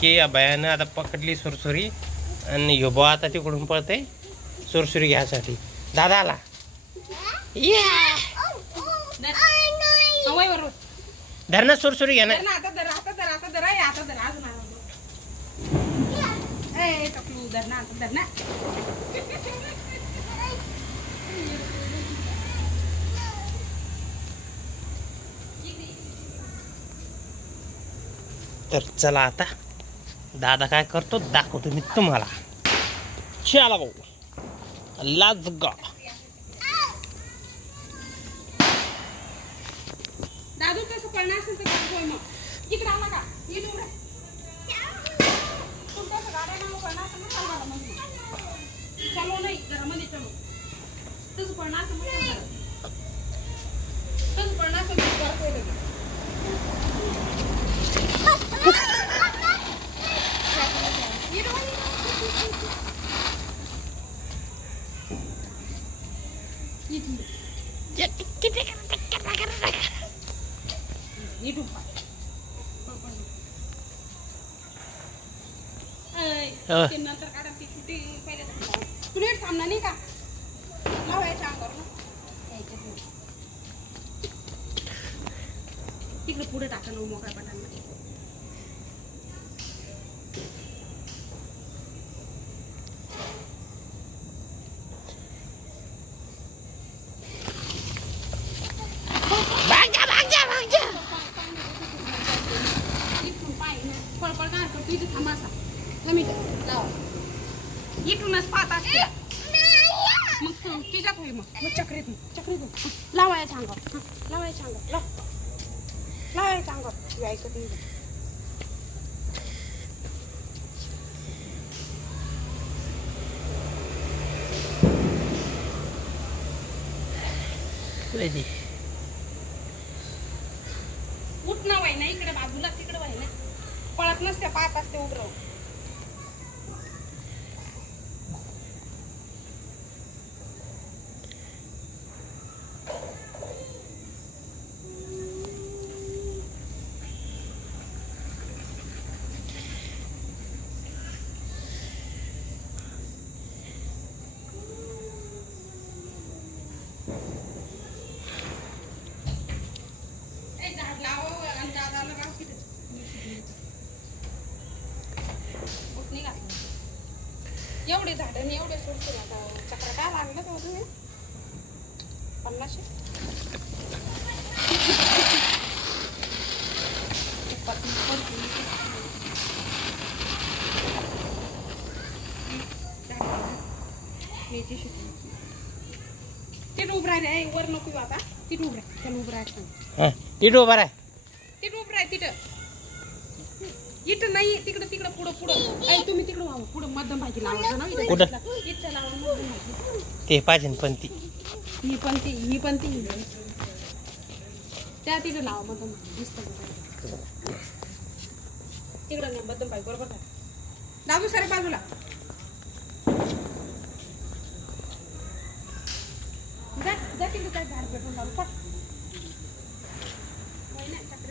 की या बायानं आता पकडली सुरसुरी आणि ह्यो बा आता तिकडून पळते सुरसुरी घ्यायसाठी. दादा आला. धर ना सुरसुरी घ्या ना. तर चला आता दादा काय करतो दाखवतो मी तुम्हाला. चला भाऊ, लेट्स गो. दादू कसं पळणार असेल तर मग इकडे आला का इकडे तुमच्या गाड्या नाव पळणार असेल तर चालवा मग चालव नाही घरामध्ये चालू तसं पळणार असेल तसं पळणार असेल नंतर काढा ती पहिले तुला थांबणार नाही का लावायच्या अंगावर तिकडे पुढे टाका ना मोकळ्या पटांमध्ये. इथूनच पाहत असते मग तिच्यात होई मग चक्रीतून लावायच्या अंगावर लावायच्या अंगावर लावायच्या अंगावर यायचं ते उठ ना वाई ना इकडे बाजूला तिकडे वाई ना पळत नसते पाहत असते उठ राहू. एवढे झाडं आणि एवढे सोडतो आता चक्र काय लागलं तर तुम्ही 50 तिथं उभं राह वर नको आता तिथं उभं राह त्याला उभं राह तिथं उभं राह तिथं उभं राह तिथं इथं नाही तिकडं तिकडं पुढं पुढं तुम्ही तिकडं व्हावं पुढं मध्यम भाजी लावायचं ना इथं लावा मध्यम भाजी ते पाहिजे पण ती ही पण ती त्या तिकडं लावा मध्यम भाजी दिसतं तिकडं नाही मध्यम भाजी बरोबर दादू सारे बाजूला जा तिकडे काय झाड पेटून लावू पट चक्र